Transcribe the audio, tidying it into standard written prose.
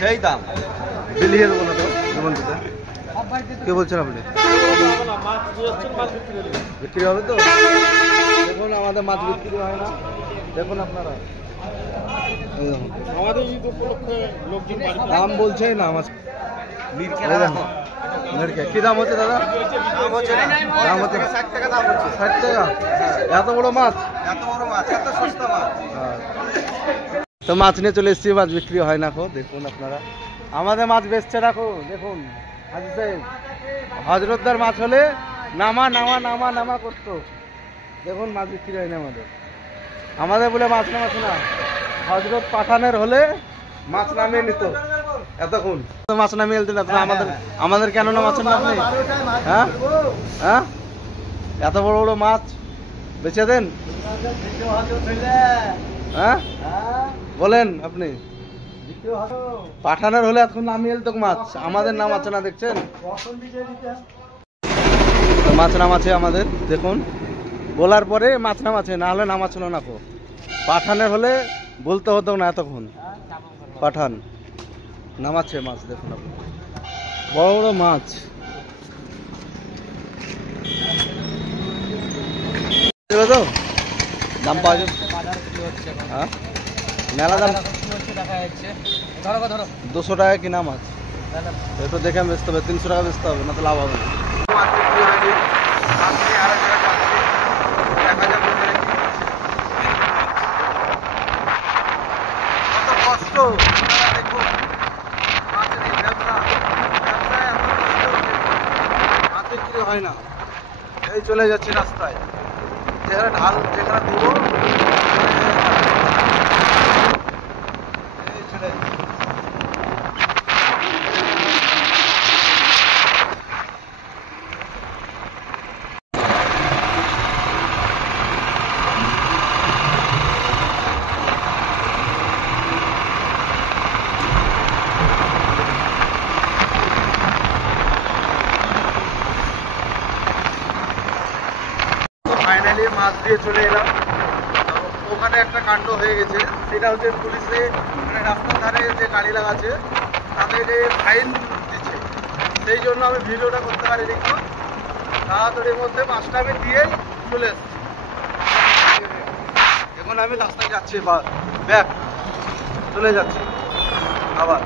সেই দাম বিলিয়ে দেবো না তো জীবন দিতে। কে বলছেন আপনি? বিক্রি হবে তো? দেখুন আমাদের মাছ বিক্রি হয় না, দেখুন আপনারা আমাদের ঈদ উপলক্ষে লোকজন দাম বলছে না মাছ। কি দাম হচ্ছে দাদা? দাম হচ্ছে 60 টাকা দাম হচ্ছে। 60 টাকা? এত বড় মাছ? এত বড় মাছ, এত সস্তা মাছ। তো মাছ নিয়ে চলে এসেছি, মাছ বিক্রি হয় না খো। দেখুন আপনারা আমাদের মাছ বেচছে রাখো। দেখুন হাজি সাহেব হজরতদার মাছ হলে নামা নামা নামা নামা করতো। দেখুন মাছ বিক্রি হয় না আমাদের বলে মাছ নামাচ্ছে না। হজরত পাঠানের হলে মাছ নামিয়ে নিত এতক্ষণ। মাছ নামিয়ে নিতেন আপনারা, আমাদের কেন নামাচ্ছেন না আপনি? হ্যাঁ হ্যাঁ, এত বড় বড় মাছ বেচে দেন। হ্যাঁ বলেন আপনি, পাঠানের হলে এখন নামিয়ে তো মাছ, আমাদের নাম আছে না। দেখছেন মাছ নামাচ্ছে আমাদের। দেখুন বলার পরে মাছ নামাচ্ছে, না হলে নামাচ্ছিল না কো। পাঠানের হলে বলতে হতো না এতক্ষণ। পাঠান নামাচ্ছে মাছ, দেখুন আপনি বড় বড় মাছ। তো দাম পাওয়া যাবে? হ্যাঁ মেলা দাম 200 টাকা কিনা মাছ। একটু দেখে বেচতে হবে, 300 টাকা বেচতে হবে, না তো লাভ হবে না। কষ্ট মাছ বিক্রি হয় না। এই চলে যাচ্ছে রাস্তায়, যেখানে ঢাল যেখানে দিব এই চলে যাচ্ছে। ফাইনালি মাছ দিয়ে চলে এলাম। ওখানে একটা কাণ্ড হয়ে গেছে, সেটা হচ্ছে পুলিশে মানে রাস্তার ধারে যে গাড়ি লাগাচ্ছে তাদের ফাইন দিচ্ছে। সেই জন্য আমি ভিডিওটা করতে পারি দেখুন। তাড়াতাড়ির মধ্যে মাছটা আমি দিয়ে চলে এসেছি। এখন আমি রাস্তায় যাচ্ছি, ব্যাক চলে যাচ্ছি আবার।